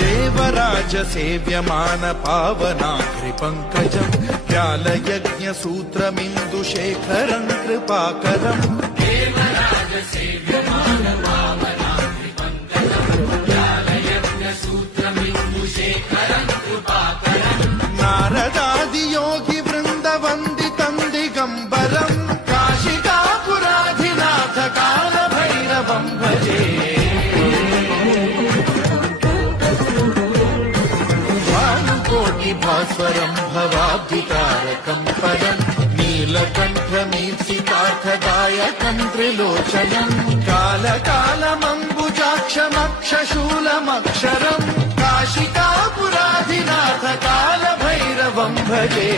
देवराज सेव्यमान पावनाग्रि पंकजम् व्यालयज्ञ सूत्रमिन्दुशेखरं कृपाकरम् देवराज सेव्यमान पावनाग्रि पंकजम् व्यालयज्ञ सूत्रमिन्दुशेखरं कृपाकरम् नारदादि योगि वृन्द वन्दितं दिगम्बरम् काशिकापुराधिनाथ काल भैरवं भजे भास्वरं भवाब्धितारकं परं नीलकण्ठमीप्सितार्थदायकं त्रिलोचनं कालकालमम्बुजाक्षमक्षशूलमक्षरं काशिकापुराधिनाथ कालभैरवं भजे।